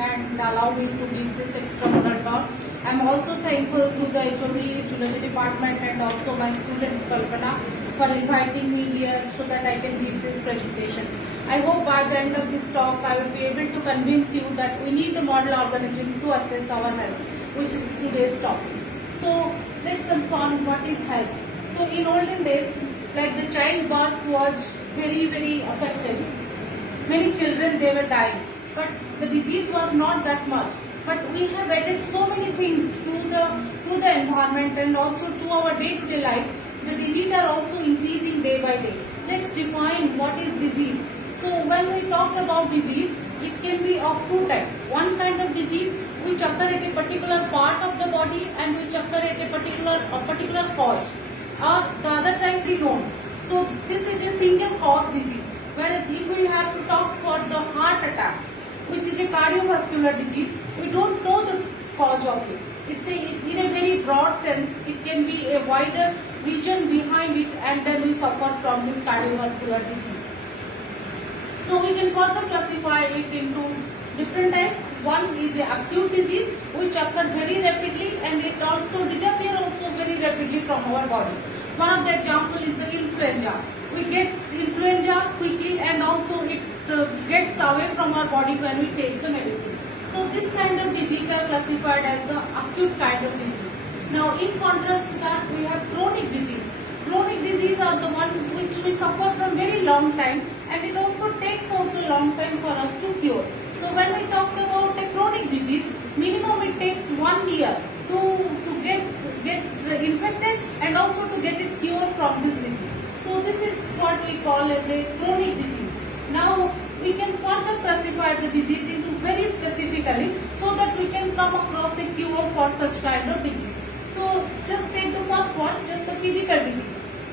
and allow me to give this extramural talk. I am also thankful to the HOD, Zoology department and also my student Kalpana for inviting me here so that I can give this presentation. I hope by the end of this talk I will be able to convince you that we need a model organism to assess our health, which is today's topic. So let's concern what is health. So in olden days, like the childbirth was very affected. Many children they were dying, but the disease was not that much. But we have added so many things to the environment and also to our day-to-day life. The disease are also increasing day by day. Let's define what is disease. So when we talk about disease, it can be of two types. One kind of disease which occur at a particular part of the body and which occur at a particular cause, or the other type we don't. So this is a single cause disease. Whereas if we have to talk for the heart attack, which is a cardiovascular disease, we don't know the cause of it. It's in a very broad sense, it can be a wider region behind it, and then we suffer from this cardiovascular disease. So we can further classify it into different types. One is a acute disease which occur very rapidly and it also disappear also very rapidly from our body. One of the example is the influenza. We get influenza quickly and also it gets away from our body when we take the medicine. So this kind of disease are classified as the acute kind of disease. Now in contrast to that we have chronic disease. Chronic disease are the one which we suffer from very long time and it also takes also long time for us to cure. So when we talk about a chronic disease, minimum it takes 1 year to get infected and also to get it cured from this disease. So this is what we call as a chronic disease. Now we can further classify the disease into very specifically so that we can come across a cure for such kind of disease. So just take the first one, just the physical disease.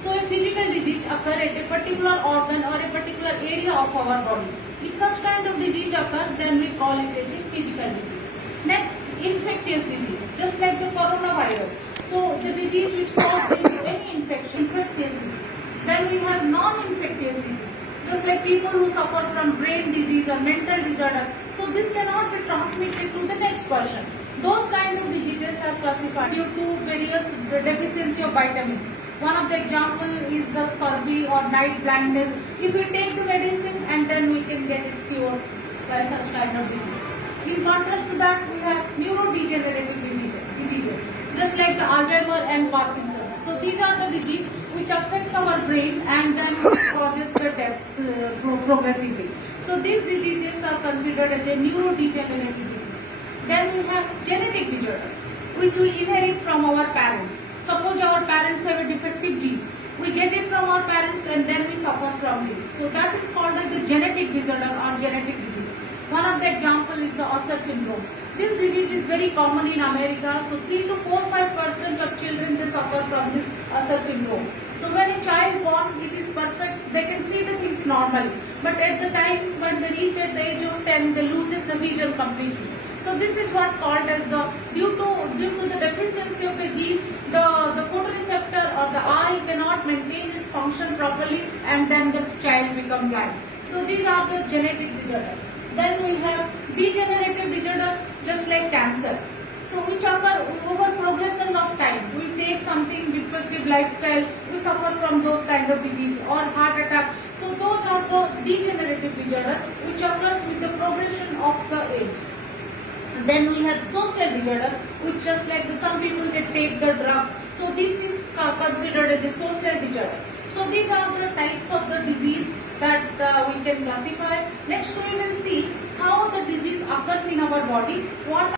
So a physical disease occur at a particular organ or a particular area of our body. If such kind of disease occur, then we call it as a physical disease. Next, infectious disease, just like the coronavirus. So the disease which causes any infection, infectious disease. Then we have non-infectious disease, just like people who suffer from brain disease or mental disorder. So this cannot be transmitted to the next person. Those kind of diseases are classified due to various deficiency of vitamins. One of the example is the scurvy or night blindness. If we take the medicine and then we can get it cured by such kind of disease. In contrast to that, we have neurodegenerative diseases, just like the Alzheimer and Parkinson's. So these are the diseases which affects our brain and then causes the death progressively. So these diseases are considered as a neurodegenerative disease. Then we have genetic disorder, which we inherit from our parents. Suppose our parents have a defective gene. We get it from our parents and then we suffer from it. So that is called as the genetic disorder or genetic disease. One of the example is the Usher syndrome. This disease is very common in America. So 3 to 5% of children they suffer from this Usher syndrome. So when a child born, it is perfect. They can see the things normally. But at the time when they reach at the age of 10, they loses the vision completely. So this is what called as the due to the deficiency of a gene, the photoreceptor or the eye cannot maintain its function properly and then the child become blind. So these are the genetic disorder. Then we have degenerative disorder, just like cancer. So which occur over progression of time. We take something defective lifestyle, we suffer from those kind of disease or heart attack. So those are the degenerative disorder which occurs with the progression of the age. Then we have social disorder, which just like some people they take the drugs. So this is considered as a social disorder. So these are the types of the disease that we can classify. Next we will see how the disease occurs in our body, what